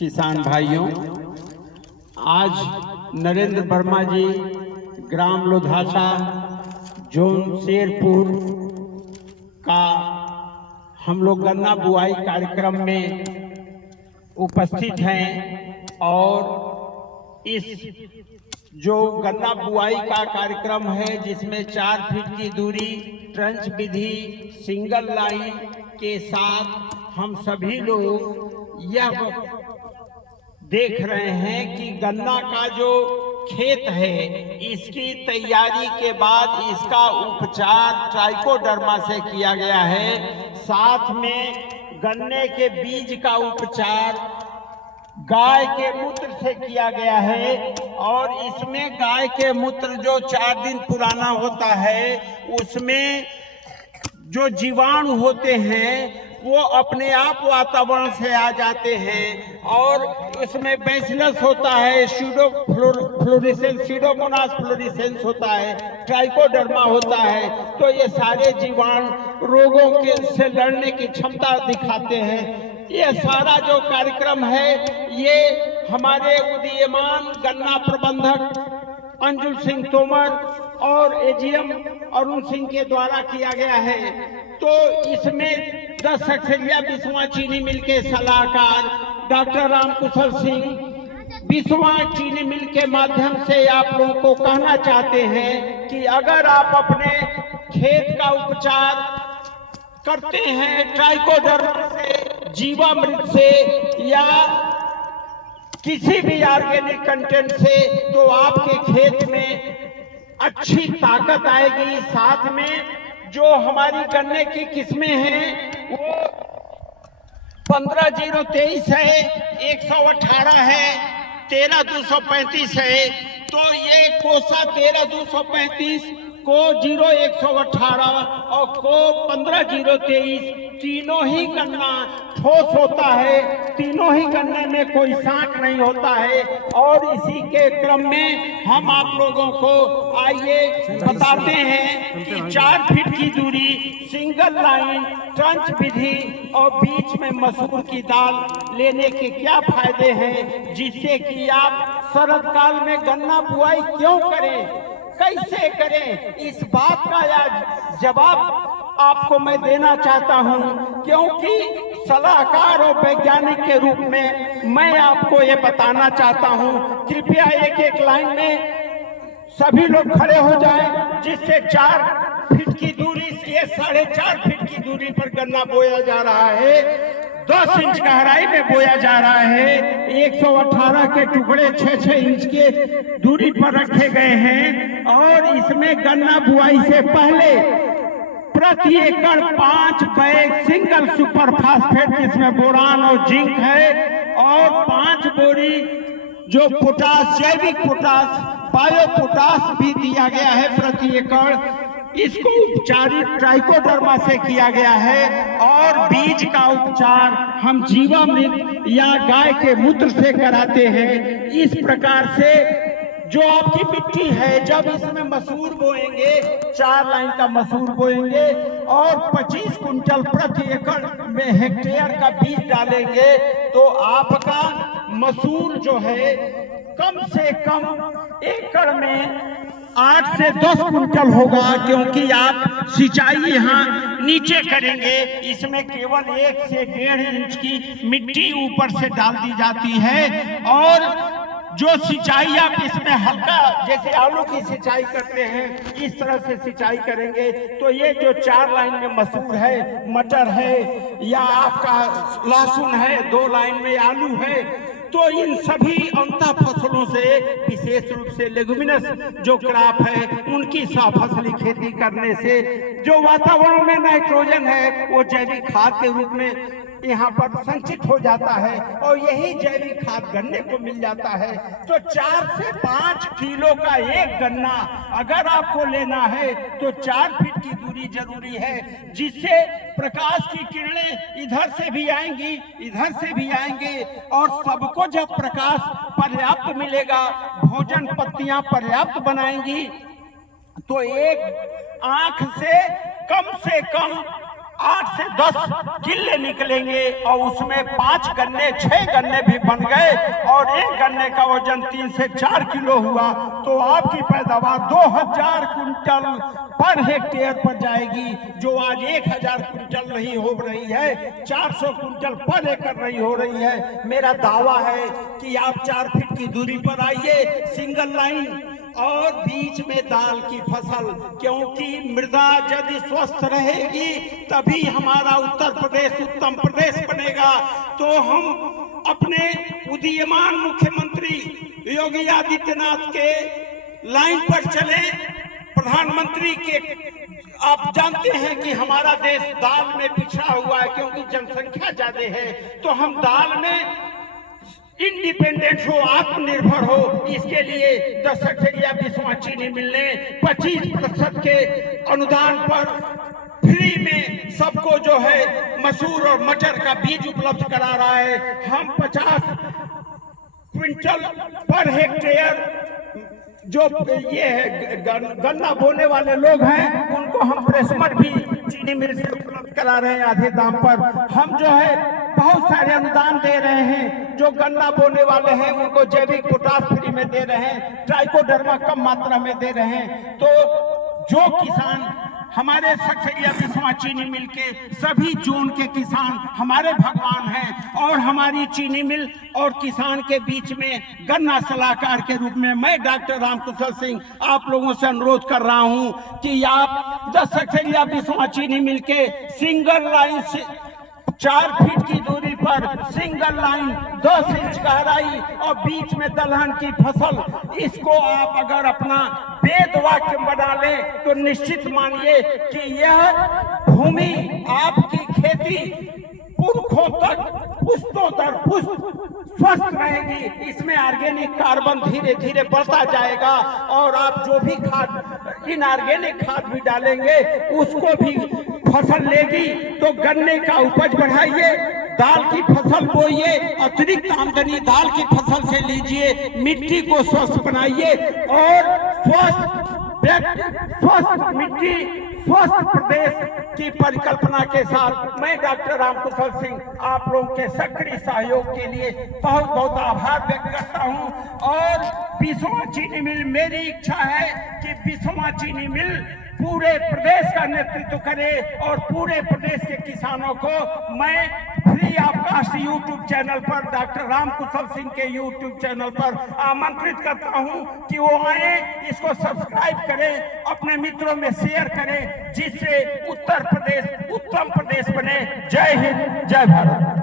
किसान भाइयों, आज नरेंद्र वर्मा जी ग्राम लोधासा जोन शेरपुर का हम लोग गन्ना बुआई कार्यक्रम में उपस्थित हैं और इस जो गन्ना बुआई का कार्यक्रम है जिसमें 4 फीट की दूरी ट्रंच विधि सिंगल लाइन के साथ हम सभी लोग यह देख रहे हैं कि गन्ना का जो खेत है इसकी तैयारी के बाद इसका उपचार ट्राइकोडर्मा से किया गया है। साथ में गन्ने के बीज का उपचार गाय के मूत्र से किया गया है और इसमें गाय के मूत्र जो 4 दिन पुराना होता है उसमें जो जीवाणु होते हैं वो अपने आप वातावरण से आ जाते हैं और उसमें बैसिलस होता है, सीडोमोनास फ्लोरेसेंस होता है, ट्राइकोडर्मा होता है। तो ये सारे जीवाणु रोगों के से लड़ने की क्षमता दिखाते हैं। ये सारा जो कार्यक्रम है ये हमारे उदीयमान गन्ना प्रबंधक अंजुल सिंह तोमर और एजीएम अरुण सिंह के द्वारा किया गया है। तो इसमें 10 सक्सेलिया बिस्वा चीनी मिल के सलाहकार डॉक्टर रामकुशल सिंह बिस्वा चीनी मिल के माध्यम से आप लोगों को कहना चाहते हैं कि अगर आप अपने खेत का उपचार करते हैं ट्राइकोडर्मा से, जीवामृत से या किसी भी ऑर्गेनिक कंटेंट से तो आपके खेत में अच्छी ताकत आएगी। साथ में जो हमारी गन्ने की किस्में हैं वो 15-0-23 है, 118 है, 13-235 है। तो ये कोसा 13-235 को 0-118 और को 15-0-23 तीनों ही गन्ना ठोस होता है, तीनों ही गन्ने में कोई सांक नहीं होता है। और इसी के क्रम में हम आप लोगों को आइए बताते हैं कि 4 फीट की दूरी सिंगल लाइन ट्रंच विधि और बीच में मसूर की दाल लेने के क्या फायदे हैं, जिससे कि आप शरद काल में गन्ना बुआई क्यों करें, कैसे करें, इस बात का आज जवाब आपको मैं देना चाहता हूं। क्योंकि सलाहकार और वैज्ञानिक के रूप में मैं आपको ये बताना चाहता हूं। कृपया एक लाइन में सभी लोग खड़े हो जाएं, जिससे 4 फीट की दूरी से 4.5 फीट की दूरी पर गन्ना बोया जा रहा है। 10 इंच गहराई में बोया जा रहा है। 118 के टुकड़े 6-6 इंच के दूरी पर रखे गए हैं और इसमें गन्ना बुआई से पहले प्रति एकड़ 5 बैग सिंगल सुपर फास्फेट जिसमें बोरान और जिंक है और 5 बोरी जो पोटास, जैविक पोटास, बायो पोटास भी दिया गया है प्रति एकड़। इसको उपचारित ट्राइकोडर्मा से किया गया है और बीज का उपचार हम जीवामृत या गाय के मूत्र से कराते हैं। इस प्रकार से जो आपकी मिट्टी है, जब इसमें मसूर बोएंगे, 4 लाइन का मसूर बोएंगे और 25 कुंटल प्रति एकड़ में हेक्टेयर का बीज डालेंगे तो आपका मसूर जो है कम से कम एकड़ में 8 से 10 कुंटल होगा। क्योंकि आप सिंचाई यहाँ नीचे करेंगे, इसमें केवल 1 से 1.5 इंच की मिट्टी ऊपर से डाल दी जाती है और जो सिंचाई आप इसमें हल्का जैसे आलू की सिंचाई करते हैं इस तरह से सिंचाई करेंगे तो ये जो 4 लाइन में मसूर है, मटर है या आपका लहसुन है, 2 लाइन में आलू है, तो इन सभी अंतः फसलों से विशेष रूप से लेगुमिनस जो क्रॉप है उनकी सफसली खेती करने से जो वातावरण में नाइट्रोजन है वो जैविक खाद के रूप में यहाँ पर संचित हो जाता है और यही जैविक खाद गन्ने को मिल जाता है। तो 4 से 5 किलो का एक गन्ना अगर आपको लेना है तो 4 फीट की दूरी जरूरी है, जिससे प्रकाश की किरणें इधर से भी आएंगी, इधर से भी आएंगे और सबको जब प्रकाश पर्याप्त मिलेगा, भोजन पत्तियां पर्याप्त बनाएंगी तो एक आंख से कम 8 से 10 किले निकलेंगे और उसमें 5 गन्ने 6 गन्ने भी बन गए और एक गन्ने का वजन 3 से 4 किलो हुआ, तो आपकी पैदावार 2000 कुंटल पर हेक्टेयर पर जाएगी, जो आज 1000 कुंटल नहीं हो रही है, 400 कुंटल पर एकड़ नहीं हो रही है। मेरा दावा है कि आप 4 फीट की दूरी पर आइए, सिंगल लाइन और बीच में दाल की फसल, क्योंकि मृदा यदि स्वस्थ रहेगी तभी हमारा उत्तर प्रदेश उत्तम प्रदेश बनेगा। तो हम अपने उदीयमान मुख्यमंत्री योगी आदित्यनाथ के लाइन पर चले। प्रधानमंत्री के आप जानते हैं कि हमारा देश दाल में पिछड़ा हुआ है, क्योंकि जनसंख्या ज्यादा है, तो हम दाल में इंडिपेंडेंट हो, आत्मनिर्भर हो, इसके लिए 10 सठिया बिस्वा चीनी मिलने 25% के अनुदान पर फ्री में सबको जो है मसूर और मटर का बीज उपलब्ध करा रहा है। हम 50 क्विंटल पर हेक्टेयर जो ये है गन्ना बोने वाले लोग हैं उनको हम प्रेसमट भी चीनी मिल से उपलब्ध करा रहे हैं आधे दाम पर। हम जो है बहुत सारे अनुदान दे रहे हैं, जो गन्ना बोने वाले हैं उनको जैविक पोटाश फ्री में दे रहे हैं, ट्राइकोडर्मा कम मात्रा में दे रहे हैं। तो जो किसान हमारे सक्सेरिया बिस्वा चीनी मिल के सभी जोन के किसान हमारे भगवान हैं, और हमारी चीनी मिल और किसान के बीच में गन्ना सलाहकार के रूप में मैं डॉक्टर रामकुशल सिंह आप लोगों से अनुरोध कर रहा हूं कि आप 10 सक्सेरिया बिस्वा चीनी मिल के सिंगल लाइन से 4 फीट की दूरी पर सिंगल लाइन 10 इंच गहराई और बीच में दलहन की फसल, इसको आप अगर अपना वेद वाक्य बना ले तो निश्चित मानिए कि यह भूमि आपकी खेती पुरखों तक पुश्तों दर पुश्त स्वस्थ रहेगी। इसमें ऑर्गेनिक कार्बन धीरे धीरे बढ़ता जाएगा, और आप जो भी खाद इनऑर्गेनिक खाद भी डालेंगे उसको भी फसल लेगी। तो गन्ने का उपज बढ़ाइए, दाल की फसल बोइए, अतिरिक्त आमदनी दाल की फसल से लीजिए, मिट्टी को स्वस्थ बनाइए, और स्वस्थ मिट्टी स्वस्थ प्रदेश की परिकल्पना के साथ मैं डॉक्टर रामकुशल सिंह आप लोगों के सक्रिय सहयोग के लिए बहुत बहुत आभार व्यक्त करता हूं। और बिस्वा चीनी मिल, मेरी इच्छा है कि बिस्वा चीनी मिल पूरे प्रदेश का नेतृत्व करे, और पूरे प्रदेश के किसानों को मैं free of cost YouTube channel पर, डॉक्टर रामकुशल सिंह के यूट्यूब चैनल पर आमंत्रित करता हूं कि वो आए, इसको सब्सक्राइब करें, अपने मित्रों में शेयर करें, जिससे उत्तर प्रदेश उत्तम प्रदेश बने। जय हिंद, जय भारत।